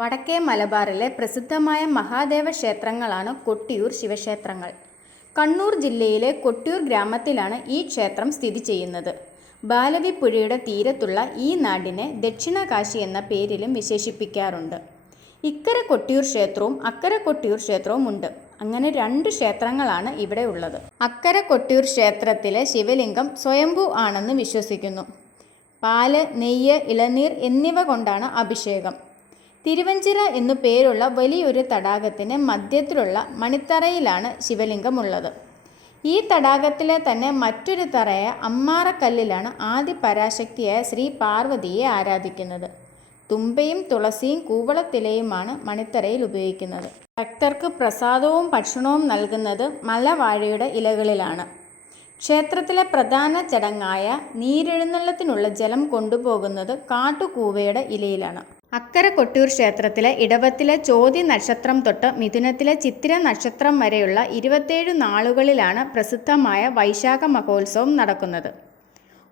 വടക്കേ മലബാറിലെ പ്രസിദ്ധമായ മഹാദേവ ക്ഷേത്രങ്ങളാണ് കൊട്ടിയൂർ ശിവക്ഷേത്രങ്ങൾ. കണ്ണൂർ ജില്ലയിലെ കൊട്ടിയൂർ ഗ്രാമത്തിലാണ് ഈ ക്ഷേത്രം സ്ഥിതി ചെയ്യുന്നത്. ബാലവിപ്പുഴയുടെ തീരത്തുള്ള ഈ നാടിനെ ദക്ഷിണ കാശി എന്ന പേരിലും വിശേഷിപ്പിക്കാറുണ്ട്. ഇക്കരെ കൊട്ടിയൂർ ക്ഷേത്രവും അക്കരെ കൊട്ടിയൂർ ക്ഷേത്രവും ഉണ്ട്. അങ്ങനെ രണ്ട് ക്ഷേത്രങ്ങളാണ് ഇവിടെ ഉള്ളത്. അക്കരെ കൊട്ടിയൂർ ക്ഷേത്രത്തിലെ ശിവലിംഗം സ്വയംഭൂ ആണെന്ന് വിശ്വസിക്കുന്നു. പാല്, നെയ്യ്, ഇളനീർ എന്നിവ കൊണ്ടാണ് അഭിഷേകം. തിരുവഞ്ചിറ എന്നു പേരുള്ള വലിയൊരു തടാകത്തിന് മധ്യത്തിലുള്ള മണിത്തറയിലാണ് ശിവലിംഗമുള്ളത്. ഈ തടാകത്തിലെ തന്നെ മറ്റൊരു തറയായ അമ്മാറക്കല്ലിലാണ് ആദി പരാശക്തിയായ ശ്രീ പാർവതിയെ ആരാധിക്കുന്നത്. തുമ്പയും തുളസിയും കൂവളത്തിലയുമാണ് മണിത്തറയിൽ ഉപയോഗിക്കുന്നത്. ഭക്തർക്ക് പ്രസാദവും ഭക്ഷണവും നൽകുന്നത് മലവാഴയുടെ ഇലകളിലാണ്. ക്ഷേത്രത്തിലെ പ്രധാന ചടങ്ങായ നീരെഴുന്നള്ളത്തിനുള്ള ജലം കൊണ്ടുപോകുന്നത് കാട്ടുകൂവയുടെ ഇലയിലാണ്. അക്കരെ കൊട്ടിയൂർ ക്ഷേത്രത്തിലെ ഇടവത്തിലെ ചോതി നക്ഷത്രം തൊട്ട് മിഥുനത്തിലെ ചിത്തിര നക്ഷത്രം വരെയുള്ള 27 നാളുകളിലാണ് പ്രസിദ്ധമായ വൈശാഖ മഹോത്സവം നടക്കുന്നത്.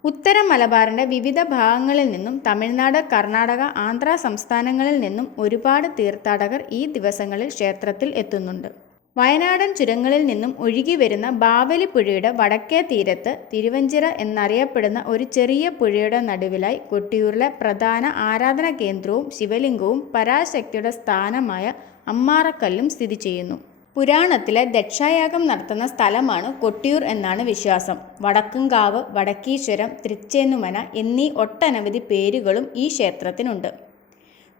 ഉത്തര മലബാറിൻ്റെ വിവിധ ഭാഗങ്ങളിൽ നിന്നും തമിഴ്നാട്, കർണാടക, ആന്ധ്ര സംസ്ഥാനങ്ങളിൽ നിന്നും ഒരുപാട് തീർത്ഥാടകർ ഈ ദിവസങ്ങളിൽ ക്ഷേത്രത്തിൽ എത്തുന്നുണ്ട്. വയനാടൻ ചുരങ്ങളിൽ നിന്നും ഒഴുകി വരുന്ന ബാവലിപ്പുഴയുടെ വടക്കേ തീരത്ത് തിരുവഞ്ചിറ എന്നറിയപ്പെടുന്ന ഒരു ചെറിയ പുഴയുടെ നടുവിലായി കൊട്ടിയൂരിലെ പ്രധാന ആരാധനാ കേന്ദ്രവും ശിവലിംഗവും പരാശക്തിയുടെ സ്ഥാനമായ അമ്മാറക്കല്ലും സ്ഥിതി ചെയ്യുന്നു. പുരാണത്തിലെ ദക്ഷയാഗം നടത്തുന്ന സ്ഥലമാണ് കൊട്ടിയൂർ എന്നാണ് വിശ്വാസം. വടക്കുംകാവ്, വടക്കീശ്വരം, തൃച്ചേന്നുമന എന്നീ ഒട്ടനവധി പേരുകളും ഈ ക്ഷേത്രത്തിനുണ്ട്.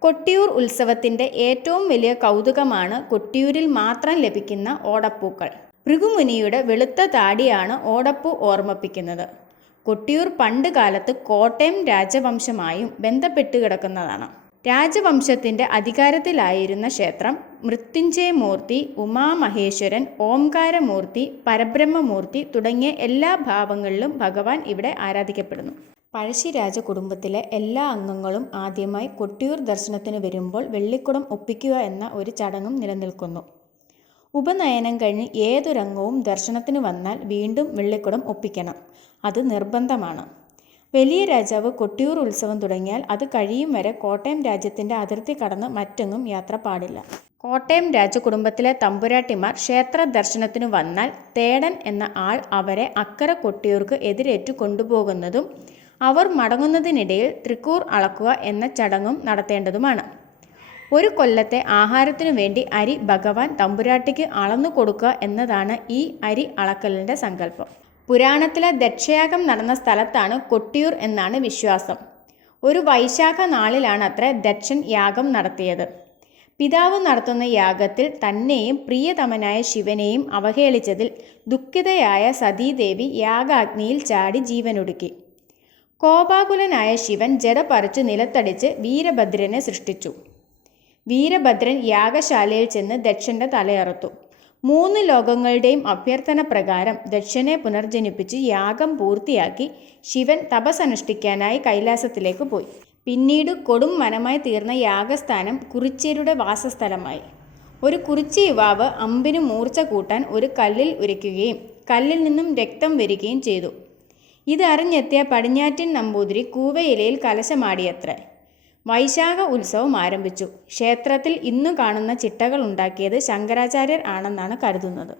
കൊട്ടിയൂർ ഉത്സവത്തിൻ്റെ ഏറ്റവും വലിയ കൗതുകമാണ് കൊട്ടിയൂരിൽ മാത്രം ലഭിക്കുന്ന ഓടപ്പൂക്കൾ. ഭൃഗുമുനിയുടെ വെളുത്ത താടിയാണ് ഓടപ്പൂ ഓർമ്മിപ്പിക്കുന്നത്. കൊട്ടിയൂർ പണ്ട് കാലത്ത് കോട്ടയം രാജവംശമായും ബന്ധപ്പെട്ട് കിടക്കുന്നതാണ്. രാജവംശത്തിൻ്റെ അധികാരത്തിലായിരുന്ന ക്ഷേത്രം മൃത്യുഞ്ജയമൂർത്തി, ഉമാമഹേശ്വരൻ, ഓംകാരമൂർത്തി, പരബ്രഹ്മമൂർത്തി തുടങ്ങിയ എല്ലാ ഭാവങ്ങളിലും ഭഗവാൻ ഇവിടെ ആരാധിക്കപ്പെടുന്നു. പഴശ്ശിരാജ കുടുംബത്തിലെ എല്ലാ അംഗങ്ങളും ആദ്യമായി കൊട്ടിയൂർ ദർശനത്തിന് വരുമ്പോൾ വെള്ളിക്കുടം ഒപ്പിക്കുക എന്ന ഒരു ചടങ്ങും നിലനിൽക്കുന്നു. ഉപനയനം കഴിഞ്ഞ് ഏതൊരംഗവും ദർശനത്തിന് വന്നാൽ വീണ്ടും വെള്ളിക്കുടം ഒപ്പിക്കണം. അത് നിർബന്ധമാണ്. വലിയ രാജാവ് കൊട്ടിയൂർ ഉത്സവം തുടങ്ങിയാൽ അത് കഴിയും വരെ കോട്ടയം രാജ്യത്തിൻ്റെ അതിർത്തി കടന്ന് മറ്റെങ്ങും യാത്ര പാടില്ല. കോട്ടയം രാജകുടുംബത്തിലെ തമ്പുരാട്ടിമാർ ക്ഷേത്ര ദർശനത്തിനു വന്നാൽ തേടൻ എന്ന ആൾ അവരെ അക്കരെ കൊട്ടിയൂർക്ക് എതിരേറ്റു കൊണ്ടുപോകുന്നതും അവർ മടങ്ങുന്നതിനിടയിൽ തൃക്കൂർ അളക്കുക എന്ന ചടങ്ങും നടത്തേണ്ടതുമാണ്. ഒരു കൊല്ലത്തെ ആഹാരത്തിനു വേണ്ടി അരി ഭഗവാൻ തമ്പുരാട്ടിക്ക് അളന്നു കൊടുക്കുക എന്നതാണ് ഈ അരി അളക്കലിൻ്റെ സങ്കല്പം. പുരാണത്തിലെ ദക്ഷയാഗം നടന്ന സ്ഥലത്താണ് കൊട്ടിയൂർ എന്നാണ് വിശ്വാസം. ഒരു വൈശാഖ നാളിലാണത്രേ ദക്ഷൻ യാഗം നടത്തിയത്. പിതാവ് നടത്തുന്ന യാഗത്തിൽ തന്നെയും പ്രിയതമനായ ശിവനെയും അവഹേളിച്ചതിൽ ദുഃഖിതയായ സതീദേവി യാഗാഗ്നിയിൽ ചാടി ജീവനൊടുക്കി. കോപാകുലനായ ശിവൻ ജട പറിച്ചു നിലത്തടിച്ച് വീരഭദ്രനെ സൃഷ്ടിച്ചു. വീരഭദ്രൻ യാഗശാലയിൽ ചെന്ന് ദക്ഷൻ്റെ തലയറുത്തു. 3 ലോകങ്ങളുടെയും അഭ്യർത്ഥന പ്രകാരം ദക്ഷനെ പുനർജനിപ്പിച്ച് യാഗം പൂർത്തിയാക്കി ശിവൻ തപസ്സനുഷ്ഠിക്കാനായി കൈലാസത്തിലേക്ക് പോയി. പിന്നീട് കൊടും വനമായി തീർന്ന യാഗസ്ഥാനം കുറിച്യരുടെ വാസസ്ഥലമായി. ഒരു കുറിച്യ യുവാവ് അമ്പിന് മൂർച്ച കൂട്ടാൻ ഒരു കല്ലിൽ ഉരയ്ക്കുകയും കല്ലിൽ നിന്നും രക്തം വരികയും ചെയ്തു. ഇത് അറിഞ്ഞെത്തിയ പടിഞ്ഞാറ്റിൻ നമ്പൂതിരി കൂവയിലയിൽ കലശമാടിയത്രേ. വൈശാഖ ഉത്സവം ആരംഭിച്ചു. ക്ഷേത്രത്തിൽ ഇന്നു കാണുന്ന ചിട്ടകൾ ഉണ്ടാക്കിയത് ശങ്കരാചാര്യർ ആണെന്നാണ് കരുതുന്നത്.